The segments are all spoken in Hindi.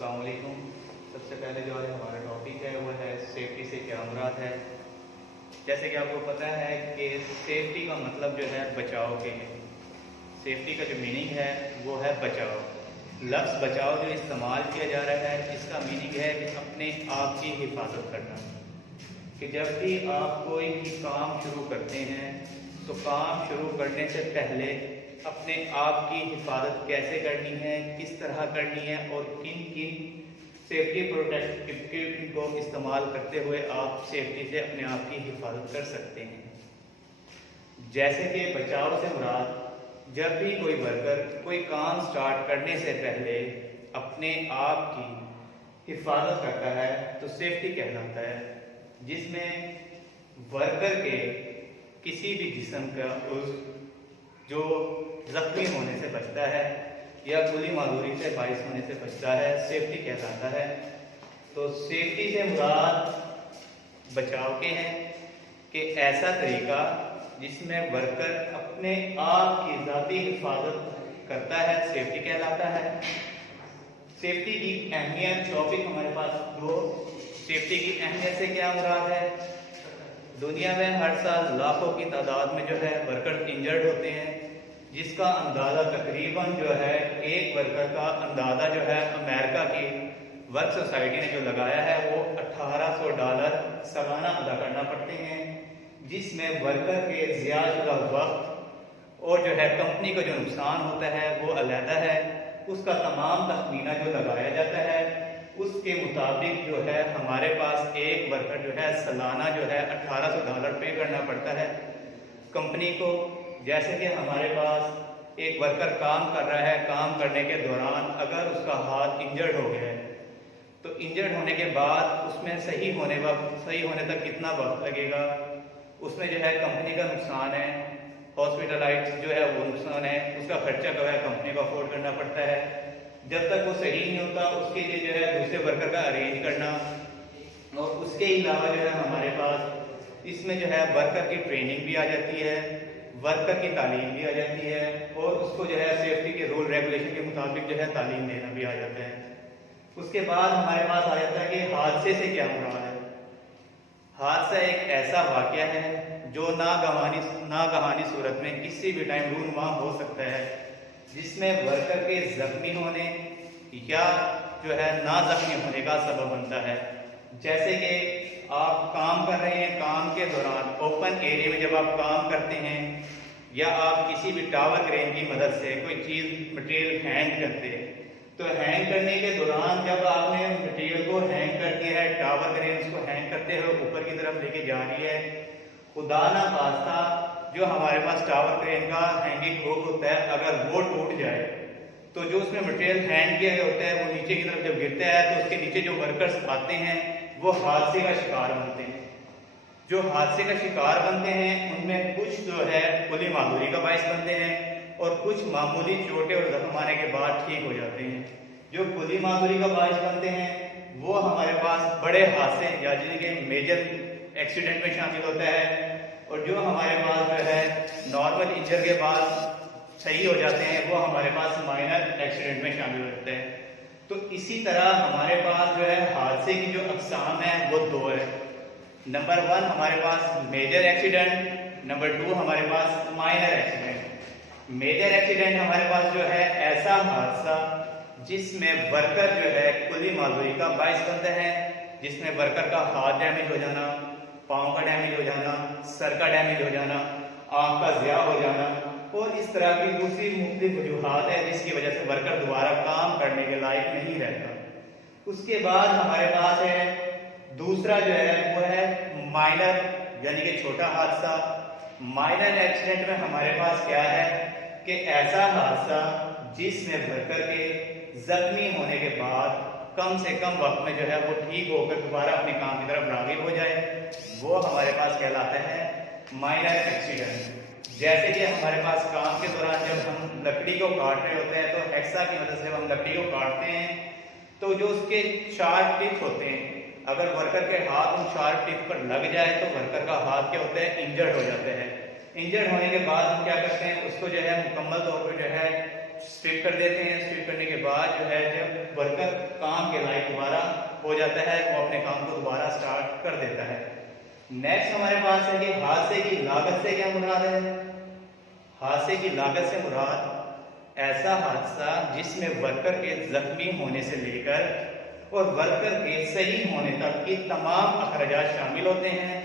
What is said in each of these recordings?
अस्सलाम वालेकुम। सबसे पहले जो आज हमारा टॉपिक है वो है सेफ्टी से क्या मुराद है। जैसे कि आपको पता है कि सेफ्टी का मतलब जो है बचाव के लिए, सेफ्टी का जो मीनिंग है वो है बचाव। लफ्ज़ बचाव जो इस्तेमाल किया जा रहा है इसका मीनिंग है कि अपने आप की हिफाजत करना। कि जब भी आप कोई भी काम शुरू करते हैं तो काम शुरू करने से पहले अपने आप की हिफाजत कैसे करनी है, किस तरह करनी है और किन किन सेफ्टी प्रोटेक्टिव को इस्तेमाल करते हुए आप सेफ्टी से अपने आप की हिफाजत कर सकते हैं। जैसे कि बचाव से मुराद, जब भी कोई वर्कर कोई काम स्टार्ट करने से पहले अपने आप की हिफाजत करता है तो सेफ्टी कहलाता है, जिसमें वर्कर के किसी भी जिस्म का जो जख्मी होने से बचता है या कुली माजूरी से बाइस होने से बचता है, सेफ्टी कहलाता है। तो सेफ्टी से मुराद बचाव के हैं कि ऐसा तरीका जिसमें वर्कर अपने आप की ज़ाती हिफाजत करता है, सेफ्टी कहलाता है। सेफ्टी की अहमियत टॉपिक हमारे पास दो। सेफ्टी की अहमियत से क्या मुराद है? दुनिया में हर साल लाखों की तादाद में जो है वर्कर इंजर्ड होते हैं, जिसका अंदाज़ा तकरीबन जो है एक वर्कर का अंदाज़ा जो है अमेरिका की वर्क सोसाइटी ने जो लगाया है वो $1800 सालाना अदा करना पड़ते हैं, जिसमें वर्कर के ज़्यादा वक्त और जो है कंपनी को जो नुकसान होता है वो अलहदा है। उसका तमाम तखमीना जो लगाया जाता है उसके मुताबिक जो है हमारे पास एक वर्कर जो है सालाना जो है $1800 पे करना पड़ता है कंपनी को। जैसे कि हमारे पास एक वर्कर काम कर रहा है, काम करने के दौरान अगर उसका हाथ इंजर्ड हो गया है तो इंजर्ड होने के बाद उसमें सही होने तक कितना वक्त लगेगा, उसमें जो है कंपनी का नुकसान है, हॉस्पिटलाइज जो है वो नुकसान है, उसका खर्चा जो है कंपनी को अफोर्ड करना पड़ता है। जब तक वो सही नहीं होता उसके लिए जो है दूसरे वर्कर का अरेंज करना। और उसके अलावा जो है हमारे पास इसमें जो है वर्कर की ट्रेनिंग भी आ जाती है, वर्कर की तालीम भी आ जाती है और उसको जो है सेफ्टी के रूल रेगुलेशन के मुताबिक जो है तालीम देना भी आ जाता है। उसके बाद हमारे पास आ जाता है कि हादसे से क्या मुराद है। हादसा एक ऐसा वाक़या है जो नागहानी सूरत में किसी भी टाइम रूनुमा हो सकता है, जिसमें वर्कर के जख्मी होने या जो है ना जख्मी होने का सबब बनता है। जैसे कि आप काम कर रहे हैं, काम के दौरान ओपन एरिया में जब आप काम करते हैं या आप किसी भी टावर क्रेन की मदद से कोई चीज़ मटेरियल हैंग करते हैं, तो हैंग करने के दौरान जब आपने मटेरियल को हैंग कर दिया है, टावर क्रेन उसको हैंग करते हुए ऊपर की तरफ लेके जा रही है, खुदा ना खास्ता जो हमारे पास टावर क्रेन का हैंगिंग हुक होता है अगर वो टूट जाए तो जो उसमें मटेरियल हैंग किया गया होता है वो नीचे की तरफ जब गिरता है तो उसके नीचे जो वर्कर्स आते हैं वो हादसे का शिकार बनते हैं। जो हादसे का शिकार बनते हैं उनमें कुछ जो है कुली माजूरी का बायस बनते हैं और कुछ मामूली चोटें और जख्म आने के बाद ठीक हो जाते हैं। जो कुली माजूरी का बायस बनते हैं वो हमारे पास बड़े हादसे यानी कि मेजर एक्सीडेंट में शामिल होता है, और जो हमारे पास जो है नॉर्मल इंजर के बाद सही हो जाते हैं वो हमारे पास माइनर एक्सीडेंट में शामिल होते हैं। तो इसी तरह हमारे पास जो है हादसे की जो अक़साम है वो दो है। नंबर 1 हमारे पास मेजर एक्सीडेंट, नंबर 2 हमारे पास माइनर एक्सीडेंट। मेजर एक्सीडेंट हमारे पास जो है ऐसा हादसा जिसमें वर्कर जो है कुली माजूरी का बायस बनता है, जिसमें वर्कर का हाथ डैमेज हो जाना, पाँव का डैमेज हो जाना, सर का डैमेज हो जाना, आँख का ज़िया हो जाना और इस तरह की दूसरी मुख्तलिफ वजूहात है जिसकी वजह से वर्कर दोबारा काम करने के लायक नहीं रहता। उसके बाद हमारे पास है दूसरा जो है वो है माइनर यानी कि छोटा हादसा। माइनर एक्सीडेंट में हमारे पास क्या है कि ऐसा हादसा जिसमें वर्कर के जख्मी होने के बाद कम से कम वक्त में जो है वो ठीक होकर दोबारा अपने काम की तरफ राग़िब हो जाए, वो हमारे पास कहलाता है माइनर एक्सीडेंट। जैसे कि हमारे पास काम के दौरान जब हम लकड़ी को काट रहे होते हैं तो हेक्सा की मदद से जब हम लकड़ी को काटते हैं तो जो उसके शार्प टिप होते हैं, अगर वर्कर के हाथ उन शार्प टिप पर लग जाए तो वर्कर का हाथ क्या होता है, इंजर्ड हो जाता है। इंजर्ड होने के बाद हम क्या करते हैं, उसको जो है मुकम्मल तौर पर जो है स्ट्रिप कर देते हैं। स्ट्रिप करने के बाद जो है जब वर्कर काम के लायक दोबारा हो जाता है वो अपने काम को दोबारा स्टार्ट कर देता है। नेक्स्ट हमारे पास है कि हादसे की लागत से क्या मुराद है। हादसे की लागत से मुराद ऐसा हादसा जिसमें वर्कर के जख्मी होने से लेकर और वर्कर के सही होने तक की तमाम अखराजात शामिल होते हैं,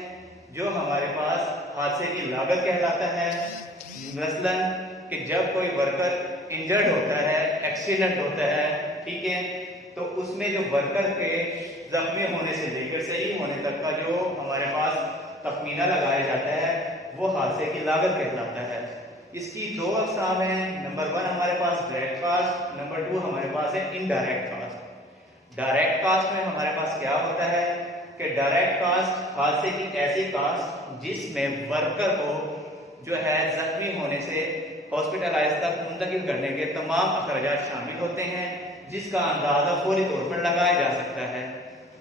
जो हमारे पास हादसे की लागत कहलाता है। मसलन कि जब कोई वर्कर इंजर्ड होता है, एक्सीडेंट होता है, ठीक है, तो उसमें जो वर्कर के जख्मी होने से लेकर सही होने तक का जो हमारे पास तखमीना लगाया जाता है वो हादसे की लागत कहलाता है। इसकी दो अक़साम है। नंबर 1 हमारे पास डायरेक्ट कास्ट, नंबर 2 हमारे पास है इनडायरेक्ट कास्ट। डायरेक्ट कास्ट में हमारे पास क्या होता है कि डायरेक्ट कास्ट हादसे की ऐसी कास्ट जिसमें वर्कर को जो है जख्मी होने से हॉस्पिटलाइज तक मुंतकिल करने के तमाम अखराजात शामिल होते हैं, जिसका अंदाजा फौरी तौर पर लगाया जा सकता है,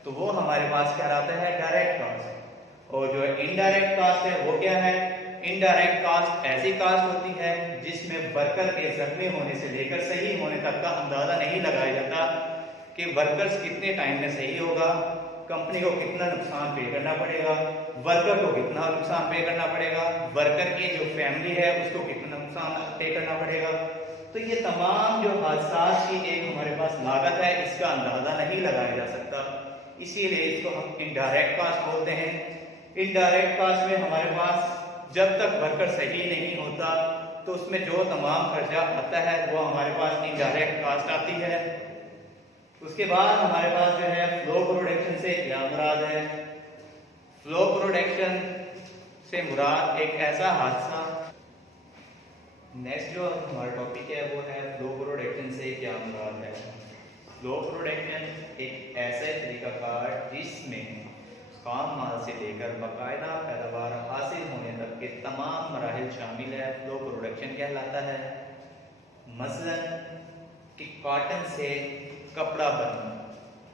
तो वो हमारे पास कहलाता है डायरेक्ट कास्ट। और जो इनडायरेक्ट कास्ट है वो क्या है? इनडायरेक्ट कास्ट ऐसी कास्ट होती है जिसमें वर्कर के जख्मी होने से लेकर सही होने तक का अंदाजा नहीं लगाया जाता कि वर्कर्स कितने टाइम में सही होगा, कंपनी को कितना नुकसान पे करना पड़ेगा, वर्कर को कितना नुकसान पे करना पड़ेगा, वर्कर की जो फैमिली है उसको कितना नुकसान पे करना पड़ेगा। तो ये तमाम जो हादसा की एक हमारे पास लागत है, इसका अंदाजा नहीं लगाया जा सकता, इसीलिए इसको हम इनडायरेक्ट कास्ट बोलते हैं। इनडायरेक्ट कास्ट में हमारे पास जब तक वर्कर सही नहीं होता तो उसमें जो तमाम खर्चा आता है वो हमारे पास इनडायरेक्ट कास्ट आती है। उसके बाद हमारे पास जो है फ्लो प्रोडक्शन से क्या मुराद है? फ्लो प्रोडक्शन से मुराद एक ऐसा हादसा। नेक्स्ट जो हमारा टॉपिक है वो है फ्लो प्रोडक्शन से क्या मुराद है। फ्लो प्रोडक्शन एक ऐसा तरीकाकार जिसमें काम माल से लेकर बाकायदा पैदावार हासिल होने तक के तमाम मराहिल शामिल है, फ्लो प्रोडक्शन कहलाता है। मसलन कि कॉटन से कपड़ा बनना,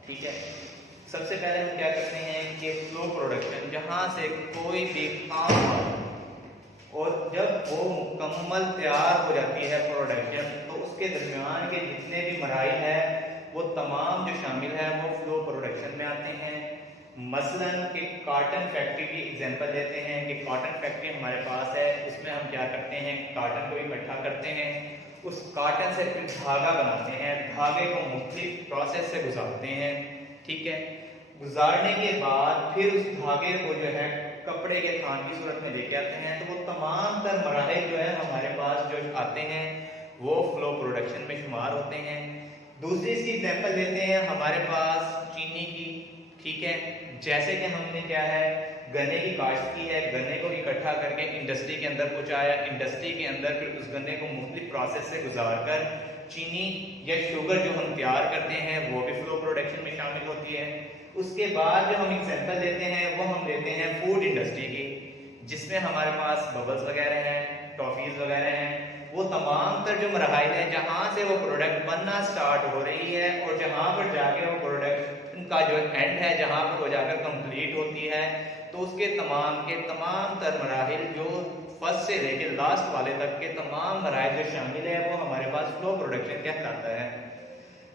ठीक है। सबसे पहले हम क्या करते हैं कि फ्लो प्रोडक्शन जहाँ से कोई भी काम और जब वो मुकम्मल तैयार हो जाती है प्रोडक्शन, तो उसके दरमियान के जितने भी मराहिल है वो तमाम जो शामिल है वो फ्लो प्रोडक्शन में आते हैं। मसलन कि कॉटन फैक्ट्री की एग्जांपल लेते हैं कि कॉटन फैक्ट्री हमारे पास है, उसमें हम क्या करते हैं, कॉटन को इकट्ठा करते हैं, उस कॉटन से फिर धागा बनाते हैं, धागे को मुख्तलिफ प्रोसेस से गुजारते हैं, ठीक है। गुजारने के बाद फिर उस धागे को जो है कपड़े के थान की सूरत में लेके आते हैं, तो वो तमाम तर मराहिल जो है हमारे पास जो आते हैं वो फ्लो प्रोडक्शन में शुमार होते हैं। दूसरी इसकी एग्जांपल लेते हैं हमारे पास चीनी की, ठीक है। जैसे कि हमने क्या है गन्ने की काश्त की है, गन्ने को इकट्ठा करके इंडस्ट्री के अंदर पहुंचाया, इंडस्ट्री के अंदर फिर उस गन्ने को मुख्तलिफ प्रोसेस से गुजार कर चीनी या शुगर जो हम तैयार करते हैं वो भी फ्लो प्रोडक्शन में शामिल होती है। उसके बाद जो हम एग्जांपल लेते हैं वो हम लेते हैं फूड इंडस्ट्री की, जिसमें हमारे पास बबल्स वगैरह हैं, टॉफीज वगैरह हैं, वो तमाम तर जो मराहिल है जहाँ से वो प्रोडक्ट बनना स्टार्ट हो रही है और जहाँ पर जाके वो प्रोडक्ट का जो एंड है जहाँ पर वो जाकर कंप्लीट होती है, तो उसके तमाम के तमाम तर मराहिल जो फर्स्ट से लेकर लास्ट वाले तक के तमाम मराहिल जो शामिल है वो हमारे पास फ्लो प्रोडक्शन कहलाता है।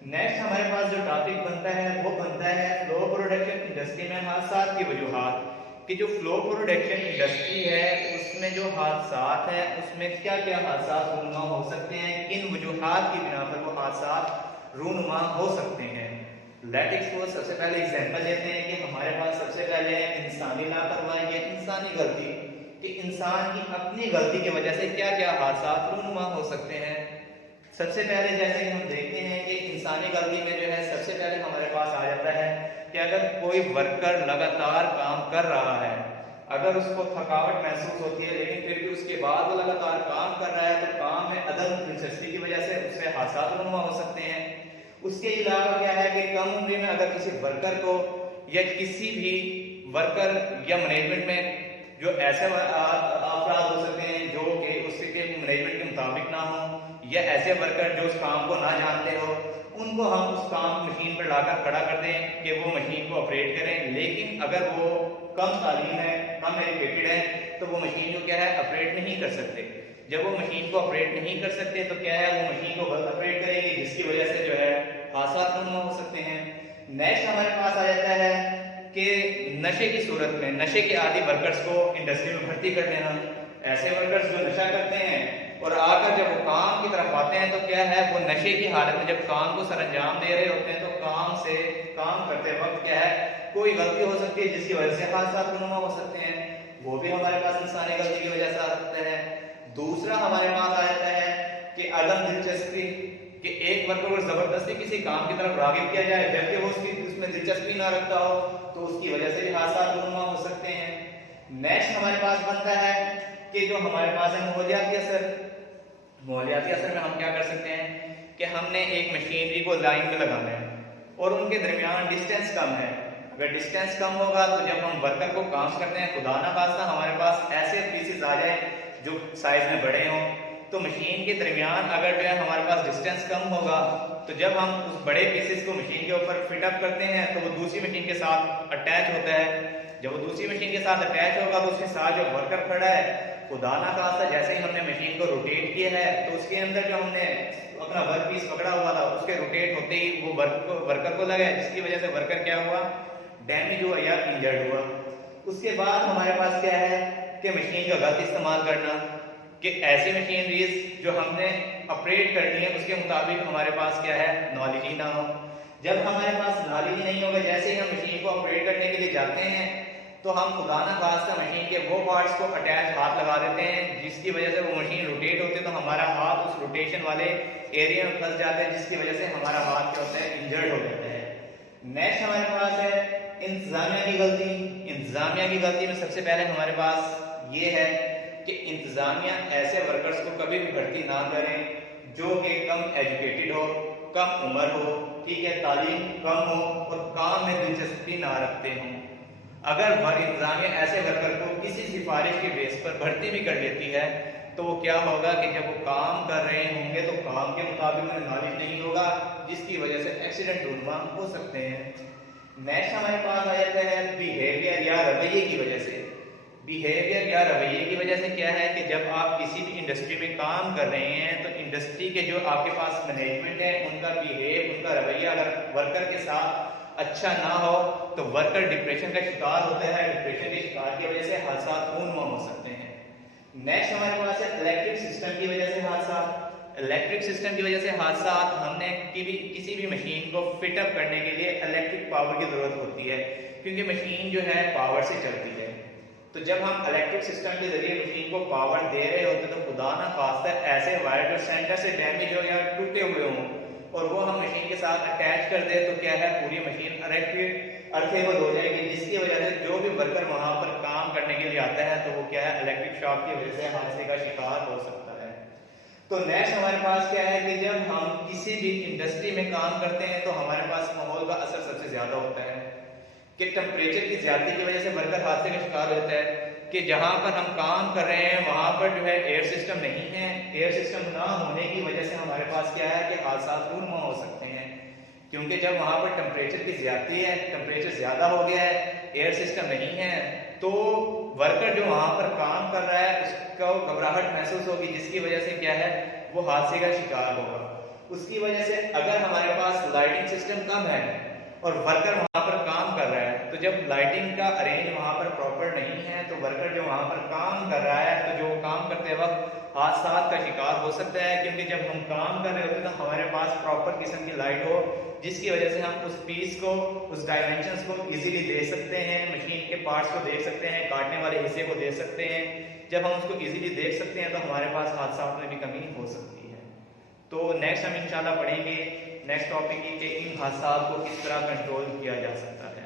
नेक्स्ट हमारे पास जो टॉपिक बनता है वो बनता है फ्लो प्रोडक्शन इंडस्ट्री में हादसात की वजूहात, कि जो फ्लो प्रोडक्शन इंडस्ट्री है उसमें जो हादसात है उसमें क्या क्या हादसात रूनुमा हो सकते हैं, किन वजूहात की बिना पर वो हादसात रूनुमा हो सकते हैं। लेट्स को सबसे पहले एग्जांपल लेते हैं कि हमारे पास सबसे पहले है इंसानी लापरवाही या इंसानी गलती, कि इंसान की अपनी गलती की वजह से क्या क्या हादसात रूनुमा हो सकते हैं। सबसे पहले जैसे कि हम देखते हैं कि इंसानी गलती में जो है सबसे पहले हमारे पास आ जाता है कि अगर कोई वर्कर लगातार काम कर रहा है, अगर उसको थकावट महसूस होती है लेकिन फिर भी उसके बाद वो लगातार काम कर रहा है, तो काम में अदम दिलचस्पी की वजह से उससे हादसात रूनुमा हो सकते हैं। उसके अलावा क्या है कि कम उम्र में अगर किसी वर्कर को या किसी भी वर्कर या मैनेजमेंट में जो ऐसे अफराद हो सकते हैं जो कि उसके मैनेजमेंट के मुताबिक ना हो, या ऐसे वर्कर जो उस काम को ना जानते हो, उनको हम उस काम मशीन पर लाकर खड़ा कर दें कि वो मशीन को ऑपरेट करें, लेकिन अगर वो कम तालीम है, कम एजुकेटेड है, तो वो मशीन को क्या है ऑपरेट नहीं कर सकते। जब वो मशीन को ऑपरेट नहीं कर सकते तो क्या है, वो मशीन को गलत ऑपरेट करेंगे, जिसकी वजह से जो है हादसा हो सकते हैं। नेक्स्ट हमारे पास आ जाता है कि नशे की सूरत में नशे के आदि वर्कर्स को इंडस्ट्री में भर्ती कर देना। ऐसे वर्कर्स जो नशा करते हैं और आकर जब वो काम की तरफ आते हैं तो क्या है, वो नशे की हालत में जब काम को सरअंजाम दे रहे होते हैं तो काम करते वक्त क्या है, कोई गलती हो सकती है जिसकी वजह से हादसा हो सकते हैं। वो भी हमारे पास इंसानी गलती की वजह से आ सकता है। दूसरा हमारे पास आ जाता है कि अदम दिलचस्पी, कि एक वर्कर को जबरदस्ती किसी काम की तरफ रागिब किया जाए जबकि वो उसमें दिलचस्पी ना रखता हो, तो उसकी वजह से भी हादसा हो सकते हैं। नेक्स्ट हमारे पास बनता है कि जो हमारे पास है माहौलियाती असर। माहौलियाती असर में हम क्या कर सकते हैं कि हमने एक मशीनरी को लाइन में लगाना है और उनके दरमियान डिस्टेंस कम है। अगर डिस्टेंस कम होगा तो जब हम वर्कर को काम करते हैं, खुदा ना खास्ता हमारे पास ऐसे पीसेस आ जाए जो साइज में बड़े हों, तो मशीन के दरमियान अगर जो है हमारे पास डिस्टेंस कम होगा तो जब हम उस बड़े पीसेस को मशीन के ऊपर फिट अप करते हैं तो वो दूसरी मशीन के साथ अटैच होता है। जब वो दूसरी मशीन के साथ अटैच होगा तो उसके साथ जो वर्कर खड़ा है, खुदा ना खास्ता जैसे ही हमने मशीन को रोटेट किया है तो उसके अंदर जो हमने अपना वर्क पीस पकड़ा हुआ था उसके रोटेट होते ही वो वर्कर को लगा, जिसकी वजह से वर्कर क्या हुआ, डैमेज हुआ या इंजर्ड हुआ। उसके बाद हमारे पास क्या है कि मशीन का गलत इस्तेमाल करना, कि ऐसी मशीनरीज जो हमने ऑपरेट करनी है उसके मुताबिक हमारे पास क्या है, नॉलेज ही ना हो। जब हमारे पास नॉलेज नहीं होगा, जैसे ही हम मशीन को ऑपरेट करने के लिए जाते हैं तो हम खुदा ना खास्ता मशीन के वो पार्ट्स को अटैच हाथ लगा देते हैं, जिसकी वजह से वो मशीन रोटेट होती है तो हमारा हाथ उस रोटेशन वाले एरिया में फंस जाता है, जिसकी वजह से हमारा हाथ क्या होता है, इंजर्ड हो जाता है। नेक्स्ट हमारे पास है इंतजामिया की गलती। इंतजामिया की गलती में सबसे पहले हमारे पास ये है कि इंतजामिया ऐसे वर्कर्स को कभी भी भर्ती ना करें जो कि कम एजुकेटेड हो, कम उम्र हो, ठीक है, तालीम कम हो और काम में दिलचस्पी ना रखते हों। अगर इंतजामिया ऐसे वर्कर को किसी सिफारिश के बेस पर भर्ती भी कर लेती है तो वो क्या होगा कि जब वो काम कर रहे होंगे तो काम के मुताबिक उन्हें नॉलेज नहीं होगा, जिसकी वजह से एक्सीडेंट रूनमा हो सकते हैं। नेक्स्ट हमारे पास आ जाता है बिहेवियर या रवैये की वजह से। बिहेवियर या रवैये की वजह से क्या है कि जब आप किसी भी इंडस्ट्री में काम कर रहे हैं तो इंडस्ट्री के जो आपके पास मैनेजमेंट है उनका बिहेव, उनका रवैया अगर वर्कर के साथ अच्छा ना हो तो वर्कर डिप्रेशन का शिकार होता है। डिप्रेशन के शिकार की वजह से हादसा हो सकते हैं। नेक्स्ट हमारे पास है इलेक्ट्रिक सिस्टम की वजह से हादसा। इलेक्ट्रिक सिस्टम की वजह से हादसा, हमने किसी भी मशीन को फिटअप करने के लिए इलेक्ट्रिक पावर की जरूरत होती है, क्योंकि मशीन जो है पावर से चलती है। तो जब हम इलेक्ट्रिक सिस्टम के जरिए मशीन को पावर दे रहे होते तो खुदा ना खास्ता ऐसे वायर जो सेंटर से डैमेज हो या टूटे हुए हों और वो हम मशीन के साथ अटैच कर दे तो क्या है, पूरी मशीन अर्थेबल हो जाएगी, जिसकी वजह से जो भी वर्कर वहां पर काम करने के लिए आता है तो वो क्या है, इलेक्ट्रिक शॉक की वजह से हादसे का शिकार हो सकता है। तो नेक्स्ट हमारे पास क्या है कि जब हम किसी भी इंडस्ट्री में काम करते हैं तो हमारे पास माहौल का असर सबसे ज्यादा होता है कि टेम्परेचर की ज्यादती की वजह से वर्कर हादसे का शिकार हो जाता है। कि जहां पर हम काम कर रहे हैं वहां पर जो है एयर सिस्टम नहीं है, एयर सिस्टम ना होने की वजह से हमारे पास क्या है कि हादसा पूर्ण हो सकते हैं, क्योंकि जब वहां पर टेम्परेचर की ज्यादती है, टेम्परेचर ज्यादा हो गया है, एयर सिस्टम नहीं है, तो वर्कर जो वहां पर काम कर रहा है उसको घबराहट महसूस होगी, जिसकी वजह से क्या है, वो हादसे का शिकार होगा। उसकी वजह से अगर हमारे पास लाइटिंग सिस्टम कम है और वर्कर वहां पर काम कर रहा है तो जब लाइटिंग का अरेंज वहां पर प्रॉपर नहीं है तो वर्कर जो वहां पर काम कर रहा है तो जो काम करते वक्त हादसा का शिकार हो सकता है, क्योंकि जब हम काम कर रहे होते हैं तो हमारे पास प्रॉपर किस्म की लाइट हो, जिसकी वजह से हम उस पीस को, उस डायमेंशंस को इजीली देख सकते हैं, मशीन के पार्ट्स को देख सकते हैं, काटने वाले हिस्से को देख सकते हैं। जब हम उसको इजीली देख सकते हैं तो हमारे पास हादसा में भी कमी हो सकती है। तो नेक्स्ट हम इंशाल्लाह पढ़ेंगे नेक्स्ट टॉपिक की कि इन हादसा को किस तरह कंट्रोल किया जा सकता है।